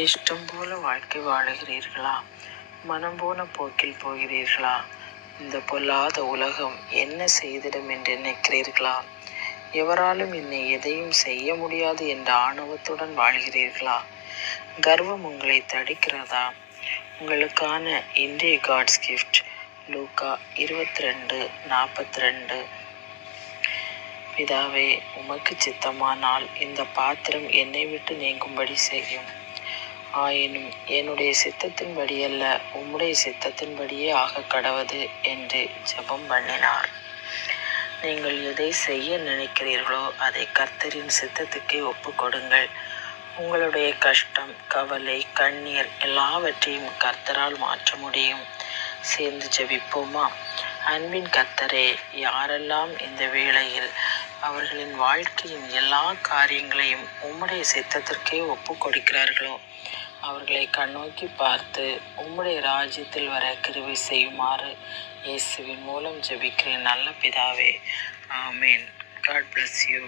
இஷ்டம் போல வாழ்க்கை வாழுகிறீர்களா? மனம் போன போக்கில் போகிறீர்களா? இந்த பொல்லாத உலகம் என்ன செய்திடும் என்று நினைக்கிறீர்களா? எவராலும் என்னை எதையும் செய்ய முடியாது என்ற ஆணவத்துடன் வாழ்கிறீர்களா? கர்வம் உங்களை தடுக்கிறதா? உங்களுக்கான இன்றைய காட்ஸ் கிஃப்ட் லூக்கா 22:42. பிதாவே, உமக்கு சித்தமானால் இந்த பாத்திரம் என்னை விட்டு நீங்கும்படி செய்யும். ஆயினும் என்னுடைய சித்தத்தின்படி அல்ல, உம்முடைய சித்தத்தின்படியே ஆக கடவது என்று ஜெபம் பண்ணினார். நீங்கள் எதை செய்ய நினைக்கிறீர்களோ அதை கர்த்தரின் சித்தத்துக்கே ஒப்பு கொடுங்கள். உங்களுடைய கஷ்டம், கவலை, கண்ணீர் எல்லாவற்றையும் கர்த்தரால் மாற்ற முடியும். சேர்ந்து ஜெபிப்போமா? அன்பின் கர்த்தரே, யாரெல்லாம் இந்த வேளையில் அவர்களின் வாழ்க்கையின் எல்லா காரியங்களையும் உம்முடைய சித்தத்திற்கே ஒப்பு கொடுக்கிறார்களோ அவர்களை கண்ணோக்கி பார்த்து உம்முடைய ராஜ்யத்தில் வர கிருபை செய்யுமாறு இயேசுவின் மூலம் ஜெபிக்கிறேன் நல்ல பிதாவே. ஆமேன். God bless you.